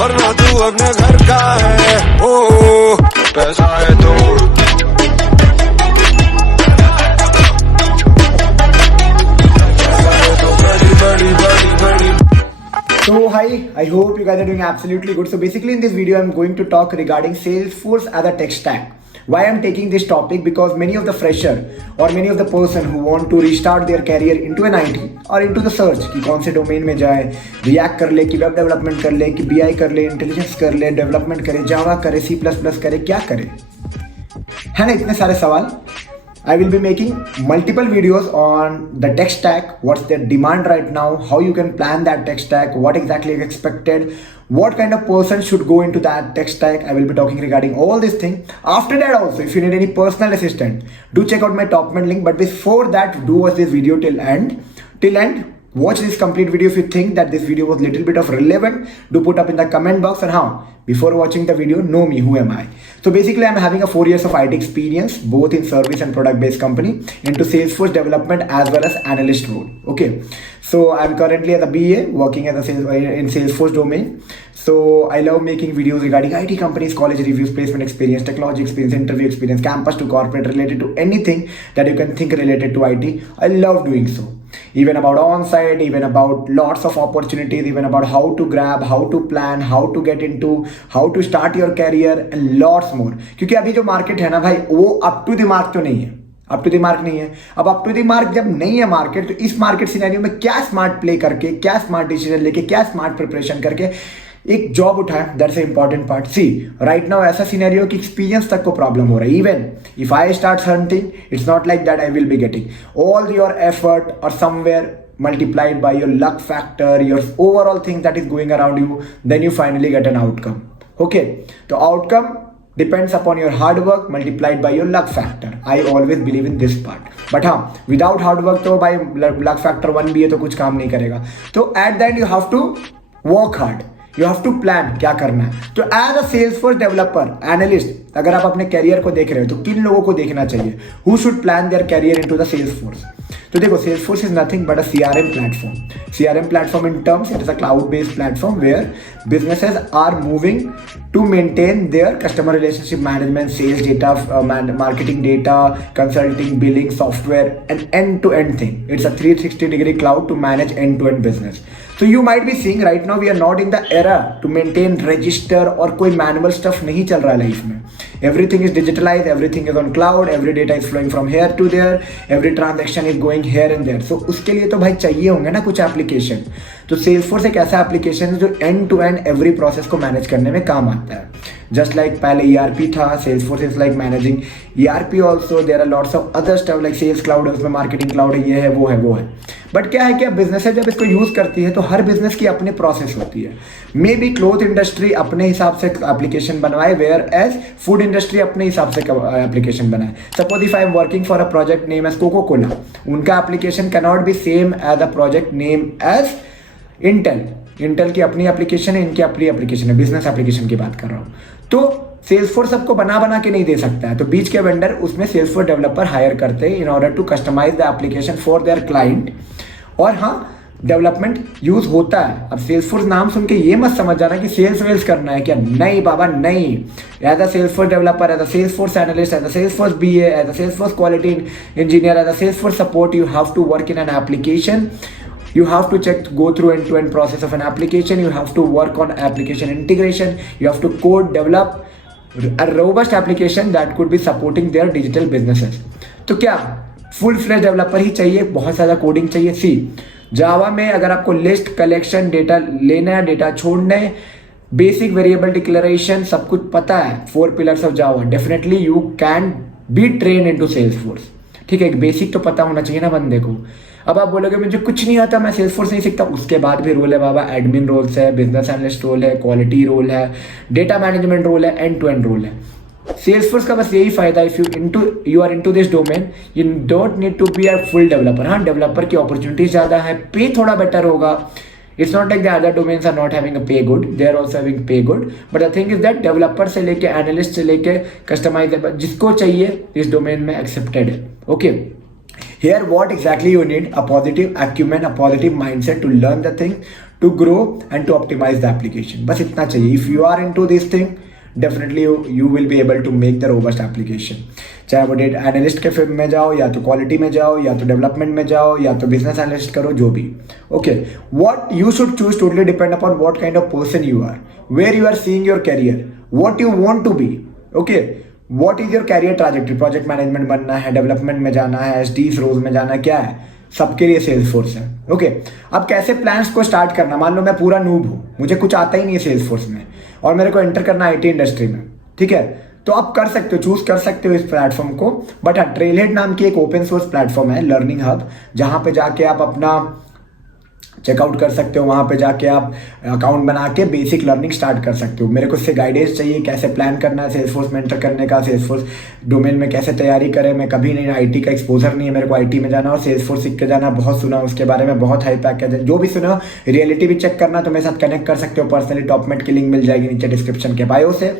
वरना तू अपने घर का है। ओ पैसा है तो बड़ी बड़ी बड़ी। So hi, I hope you guys are doing absolutely good. So basically in this video I'm going to talk regarding Salesforce as a tech stack. Why I'm taking this topic? Because many of the fresher or many of the person who want to restart their career into an IT or into the search कि कौन से domain में जाए, React कर ले कि web development कर ले कि BI कर ले, इंटेलिजेंस कर ले, डेवलपमेंट करे, जावा करे, C++ करे, क्या करे, है ना इतने सारे सवाल। I will be making multiple videos on the tech stack, what's the demand right now, how you can plan that tech stack, what exactly is expected, what kind of person should go into that tech stack. I will be talking regarding all these things. After that also, if you need any personal assistant, do check out my top man link. But before that, do watch this video till end. Watch this complete video. If you think that this video was little bit of relevant, do put up in the comment box. And how, before watching the video, know me, who am I? So basically I'm having a 4 years of IT experience, both in service and product based company, into Salesforce development as well as analyst role. Okay, so I'm currently as a BA working as a in Salesforce domain. So I love making videos regarding IT companies, college reviews, placement experience, technology experience, interview experience, campus to corporate, related to anything that you can think related to IT. I love doing so. Even about on-site, even about lots of opportunities, even about how to grab, how to plan, how to get into, how to start your career and lots more. क्योंकि अभी जो market है ना भाई, वो up to the mark तो नहीं है, अप टू द मार्क नहीं है। अब अप टू द मार्क जब नहीं है मार्केट, तो इस मार्केट सिनेरियो में क्या स्मार्ट प्ले करके, क्या स्मार्ट डिसीजन लेके, क्या स्मार्ट प्रिपरेशन करके एक जॉब उठाए, that's a important part. See right now ऐसा सिनेरियो कि एक्सपीरियंस तक को प्रॉब्लम हो रहा है। Even if I start hunting, it's not like that I will be getting all your effort और somewhere multiplied by your luck factor, your overall thing that is going around you, then you finally get an outcome. Okay, so outcome depends upon your hard work multiplied by your luck factor. I always believe in this part. But हाँ, without hard work तो भाई luck factor 1 भी है तो कुछ काम नहीं करेगा। तो at the end you have to work hard. You have to plan क्या करना है। तो as a Salesforce developer analyst अगर आप अपने कैरियर को देख रहे हो तो किन लोगों को देखना चाहिए? Who should plan their career into the Salesforce? तो देखो, Salesforce is nothing but a CRM platform. CRM platform in terms, it is a cloud-based platform where businesses are moving to maintain their customer relationship management, sales data, marketing data, consulting, billing, software, an end-to-end thing. It's a 360-degree cloud to manage end-to-end business. So you might be seeing right now we are not in the era to maintain register और कोई manual stuff नहीं चल रहा है life में. Everything is digitalized, everything is on cloud, every data is flowing from here to there, every transaction is going here and there. So उसके लिए तो भाई चाहिए होंगे ना कुछ एप्लीकेशन। तो Salesforce एक ऐसा एप्लीकेशन है जो end to end every process को मैनेज करने में काम आता है। Just like पहले ERP था, Salesforce is like managing ERP also. There are lots of other stuff like Sales Cloud है, उसमें मार्केटिंग क्लाउड है, ये है वो है वो है। बट क्या है कि बिजनेस जब इसको यूज करती है तो हर बिजनेस की अपनी प्रोसेस होती है। मे बी क्लोथ इंडस्ट्री अपने हिसाब से एप्लीकेशन बनवाए, वेयर एज फूड इंडस्ट्री अपने हिसाब से एप्लीकेशन बनाए। Suppose if I am working for a project name as Coca Cola, उनका application can not be same as a project name as Intel की अपनी एप्लीकेशन है, इनकी अपनी एप्लीकेशन है, बिजनेस एप्लीकेशन की बात कर रहा हूँ। तो Salesforce सबको बना के नहीं दे सकता है, तो बीच के वेंडर उसमें Salesforce डेवलपर हायर करते हैं in order to customise the application for their client. और हाँ, डेवलपमेंट यूज होता है। अब Salesforce नाम सुन के ये मत समझ जाना कि सेल्स वेल्स करना है क्या, नहीं बाबा नहीं। As a Salesforce developer, as a Salesforce analyst, as a Salesforce BA, as a Salesforce quality engineer, as a Salesforce support, you have to work in an application. You have to go through end-to-end process of an application. You have to work on application integration. You have to code, develop a robust application that could be supporting their digital businesses. तो क्या full fledge developer ही चाहिए, बहुत ज़्यादा coding चाहिए? सी जावा में अगर आपको list collection, data लेना है, डेटा छोड़ना है, बेसिक वेरिएबल डिक्लेरेशन, सब कुछ पता है, 4 pillars of Java, definitely you can be train into Salesforce. ठीक है, एक बेसिक तो पता होना चाहिए ना बंदे को। अब आप बोलोगे मुझे कुछ नहीं आता, मैं Salesforce नहीं सीखता, उसके बाद भी रोल है बाबा, एडमिन रोल्स है, बिजनेस एनालिस्ट रोल है, क्वालिटी रोल है, डेटा मैनेजमेंट रोल है, एंड टू एंड रोल है। Salesforce का बस यही फायदा, if you are into this domain, you don't need to be a full developer. हाँ, डेवलपर की अपॉर्चुनिटी ज़्यादा है, पे थोड़ा बेटर होगा। It's not like the other domains are not having a pay good, they are also having pay good, but the thing is that developer से लेके analyst से लेके customizer जिसको चाहिए इस domain में accepted है। Okay, here what exactly you need? A positive acumen, a positive mindset to learn the thing, to grow and to optimize the application. बस इतना चाहिए. If you are into this thing, definitely you will be able to make the robust application. चाहे वो data analyst के field में जाओ, या तो क्वालिटी में जाओ, या तो डेवलपमेंट में जाओ, या तो बिजनेस एनालिस्ट करो, जो भी. Okay, what you should choose totally depend upon what kind of person you are, where you are seeing your career, what you want to be. Okay, what is your career trajectory. Project management बनना है, development में जाना है, एसडीज रोज में जाना है, क्या है, सबके लिए सेल्सफोर्स है. ओके, अब कैसे प्लान्स को स्टार्ट करना. मान लो मैं पूरा नूब हूँ, मुझे कुछ आता ही नहीं है सेल्सफोर्स में, और मेरे को एंटर करना आईटी इंडस्ट्री में. ठीक है, तो आप कर सकते हो, चूज कर सकते हो इस प्लेटफॉर्म को. बट हाँ, ट्रेलहेड नाम की एक ओपन सोर्स प्लेटफॉर्म है, लर्निंग हब, जहाँ पे जाके आप अपना चेकआउट कर सकते हो. वहाँ पे जाके आप अकाउंट बना के बेसिक लर्निंग स्टार्ट कर सकते हो. मेरे को इससे गाइडेंस चाहिए, कैसे प्लान करना है सेल्सफोर्स में एंटर करने का, सेल्सफोर्स डोमेन में कैसे तैयारी करें. मैं कभी नहीं, आईटी का एक्सपोजर नहीं है, मेरे को आईटी में जाना और सेल्सफोर्स सीख के जाना. बहुत सुना उसके बारे में, बहुत हाई पैकेज है. जो भी सुना, रियलिटी भी चेक करना तो मेरे साथ कनेक्ट कर सकते हो पर्सनली. टॉपमेट की लिंक मिल जाएगी नीचे डिस्क्रिप्शन के बायो से,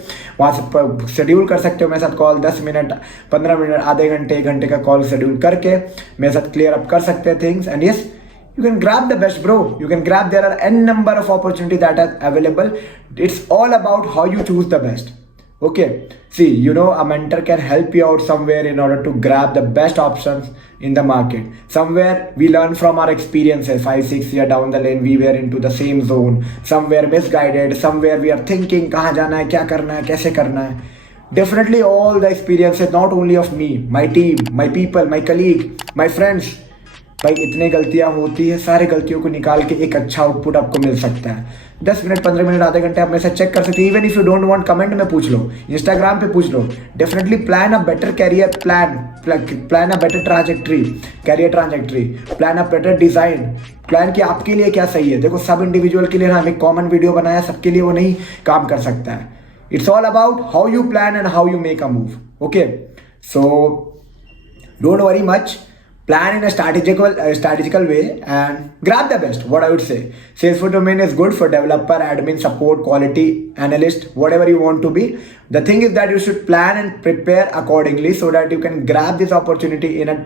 वहाँ से शेड्यूल कर सकते हो मेरे साथ कॉल. 10 मिनट, 15 मिनट, आधे घंटे, 1 घंटे का कॉल शेड्यूल करके मेरे साथ क्लियर अप कर सकते हैं things. And yes, you can grab the best, bro. You can grab. There are n number of opportunities that are available. It's all about how you choose the best. Okay, see, you know, a mentor can help you out somewhere in order to grab the best options in the market. Somewhere we learn from our experiences. 5-6 years down the lane, we were into the same zone. Somewhere misguided. Somewhere we are thinking कहाँ जाना है, क्या करना है, कैसे करना है. Definitely all the experiences, not only of me, my team, my people, my colleague, my friends. भाई इतने गलतियां होती है, सारे गलतियों को निकाल के एक अच्छा आउटपुट आपको मिल सकता है. 10 मिनट, 15 मिनट, आधे घंटे आप मेरे साथ चेक कर सकते हो. Even if you don't want, comment में पूछ लो, इंस्टाग्राम पे पूछ लो. Definitely plan a better career plan a better trajectory, career trajectory, plan a better design. Plan कि आपके लिए क्या सही है. देखो, सब इंडिविजुअल के लिए ना, हम एक कॉमन वीडियो बनाया, सबके लिए वो नहीं काम कर सकता है. It's all about how you plan and how you make a move. Okay, so don't worry much. Plan in a strategical way and grab the best. What I would say, Salesforce domain is good for developer, admin, support, quality analyst, whatever you want to be. The thing is that you should plan and prepare accordingly so that you can grab this opportunity in a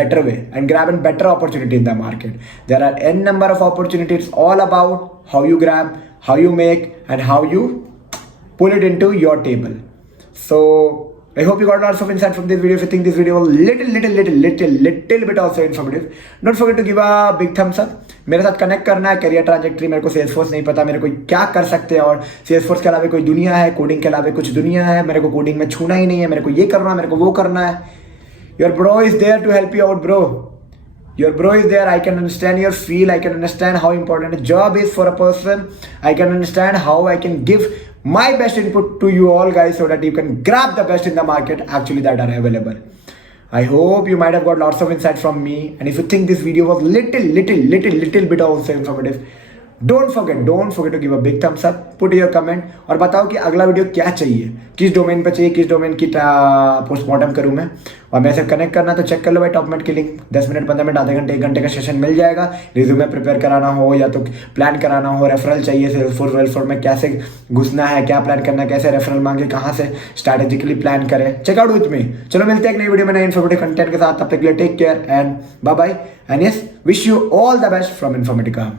better way and grab a better opportunity in the market. There are n number of opportunities. All about how you grab, how you make, and how you pull it into your table. So I hope you got lots of insight from this video. If you think this video was little bit also informative, don't forget to give a big thumbs up. मेरे साथ connect करना है, career trajectory. मेरे को Salesforce नहीं पता, मेरे को क्या कर सकते हैं, और सेल्सफोर्स के अलावा कोई दुनिया है, कोडिंग के अलावा कुछ दुनिया है. मेरे को कोडिंग में छूना ही नहीं है, मेरे को ये करना है, मेरे को वो करना है. Your bro is there to help you out, bro. Your bro is there. I can understand your feel. I can understand how important a job is for a person. I can understand how I can give my best input to you all guys so that you can grab the best in the market actually that are available. I hope you might have got lots of insight from me, and if you think this video was little bit also informative, don't forget to give a big thumbs up, put your comment और बताओ कि अगला video क्या चाहिए, किस domain पे चाहिए, किस डोमेन की पोस्टमार्टम करूँ मैं. और मेरे से कनेक्ट करना तो चेक कर लो भाई टॉपमेट की लिंक. 10 मिनट, 15 मिनट, आधे घंटे, 1 घंटे का सेशन मिल जाएगा. रिज्यूमे प्रिपेयर कराना हो, या तो प्लान कराना हो, रेफरल चाहिए, सेल्सफोर्स में कैसे घुसना है, क्या प्लान करना है, कैसे रेफरल मांगे, कहाँ से स्ट्रैटेजिकली प्लान करें. Check out with me. चलो मिलते हैं एक नई वीडियो में नए इन्फॉर्मेटिव कंटेंट के साथ. तब तक के लिए take care and bye bye. And yes, wish you all the best from Informatica.